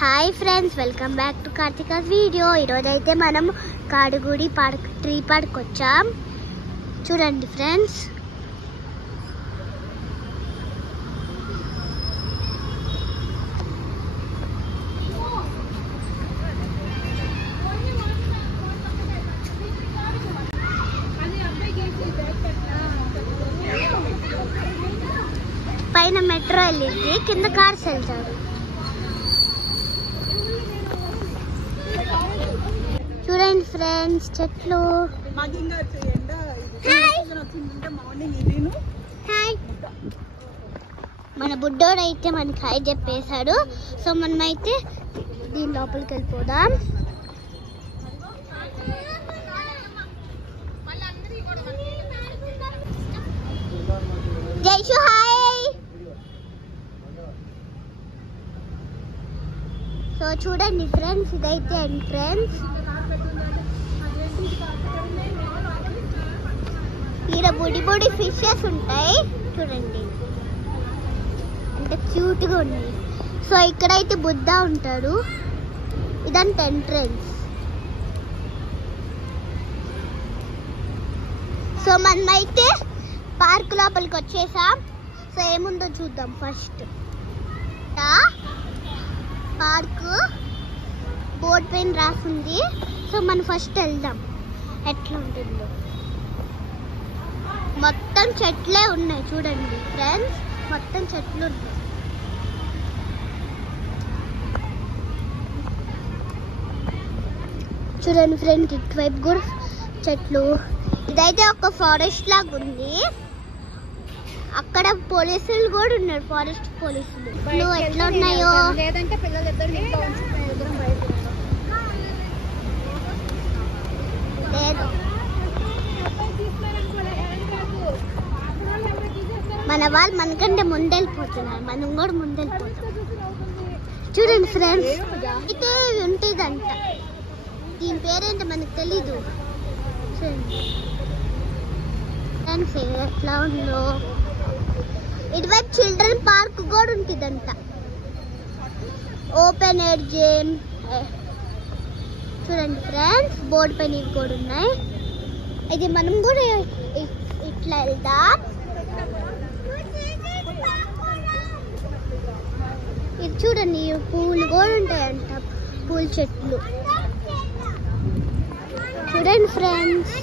Hi friends, welcome back to Karthika's video. ఈరోజు అయితే మనం కాడుగుడి పార్క్ ట్రీ పార్క్ వచ్చాం. చూడండి ఫ్రెండ్స్, పైన మెట్రో వెళ్ళింది, కింద కార్స్ వెళ్తారు. చూడండి ఫ్రెండ్స్, చెట్లు. మన బుడ్డోడు అయితే మనకి హాయ్ చెప్పేశాడు. సో మనమైతే దీని లోపలికి వెళ్ళిపోదాం. జైషు హాయ్. సో చూడండి ఫ్రెండ్స్, ఇదైతే ఎంట్రన్స్. ఇక్కడ బుడి బుడి ఫిషెస్ ఉంటాయి, చూడండి ఎంత క్యూట్ గా ఉన్నాయి. సో ఇక్కడైతే బుద్ధ ఉంటాడు. ఇదంతా ఎంట్రన్స్. సో మనమైతే పార్క్ లోపలికి వచ్చేసాం. సో ఏముందో చూద్దాం. ఫస్ట్ పార్క్ బోర్డ్ పైన రాసింది. సో మనం ఫస్ట్ వెళ్దాం, ఎట్లా ఉంటుందో. మొత్తం చెట్లే ఉన్నాయి చూడండి ఫ్రెండ్స్, మొత్తం చెట్లు ఉన్నాయి. చూడండి ఫ్రెండ్స్, ఇటువైపు కూడా చెట్లు. ఇదైతే ఒక ఫారెస్ట్ లాగా ఉంది. అక్కడ పోలీసులు కూడా ఉన్నారు, ఫారెస్ట్ పోలీసులు. నువ్వు ఎట్లా ఉన్నాయో. లేదు, మన వాళ్ళు మనకంటే ముందెళ్ళిపోతున్నారు, మనం కూడా ముందెళ్ళిపోతాం. చూడండి ఫ్రెండ్స్, అయితే ఉంటుందంట. దీని పేరేంటో మనకు తెలీదు. చూడండి ఫ్రెండ్స్ ఎట్లా ఉందో. ఇటువైపు చిల్డ్రన్ పార్క్ కూడా ఉంటుందంట, ఓపెన్ ఎయిర్ గేమ్. చూడండి ఫ్రెండ్స్, బోర్డు పైన ఇవి కూడా ఉన్నాయి. ఇది మనం కూడా ఇట్లా వెళ్దాం. ఇది చూడండి, పూలు కూడా ఉంటాయంట, పూల చెట్లు. చూడండి ఫ్రెండ్స్,